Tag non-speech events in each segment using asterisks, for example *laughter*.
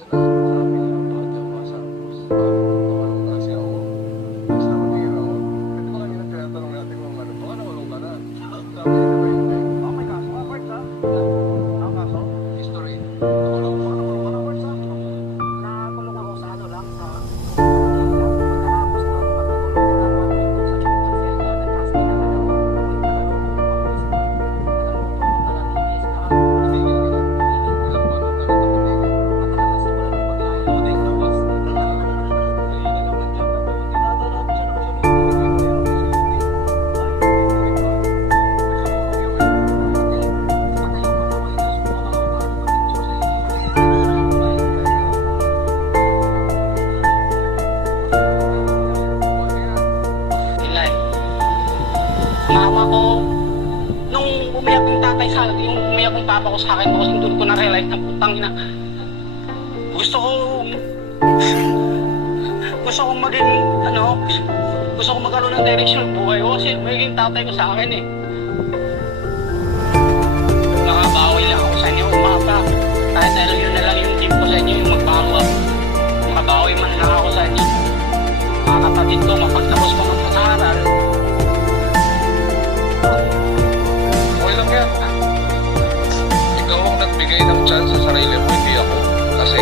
you. Mama ko, nung umiyak yung tatay sa yung umiyak yung papa ko sa akin, kasi doon ko na-realize na putang ina. Gusto ko, gusto kong maging, ano, gusto kong magkaroon ng direction ng buhay ko kasi magiging tatay ko sa akin eh. Nakabawi lang ako sa inyo umapa. Kahit dahil yun na lang yung tip ko sa inyo yung magbago ako. Makabawi man lang ako sa inyo. Mga kapatid ko, mapagtapos Okay lang yan. Ikaw ang nagbigay ng chance sa sarili mo, hindi ako. Kasi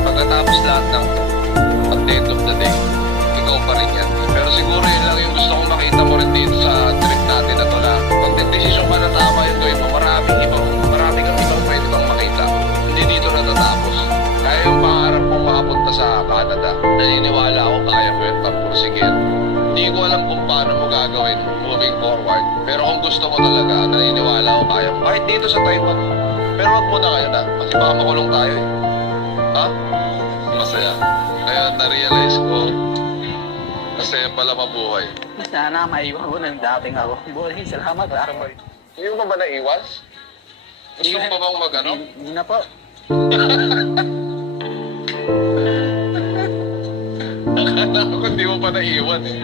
pagkatapos lahat ng to, at the end of the day, ikaw pa rin yan. Pero siguro yun lang yung gusto kong makita mo rin dito sa trip natin na to na pag nag-desisyon ka na tama yung gawin mo, maraming ibang, maraming kang ibang pwede kang makita. Hindi dito natatapos. Kaya yung pangarap mong makapunta sa Canada, naniniwala ako kaya mo yun pagpursigin. Hindi ko alam kung paano mo gagawin moving forward. Pero kung gusto mo talaga, naniniwala ako kaya. Kahit dito sa Taiwan. Pero wag muna kayo na. Kasi baka makulong tayo eh. Ha? Masaya. Kaya na-realize ko, masaya pala mabuhay. Sana maiwan ko ng dating ako. Buhay, salamat ah. Hindi mo ba naiwas? Gusto mo pa bang mag ano? Hindi na po. *laughs* Akala ko hindi mo pa naiwan eh.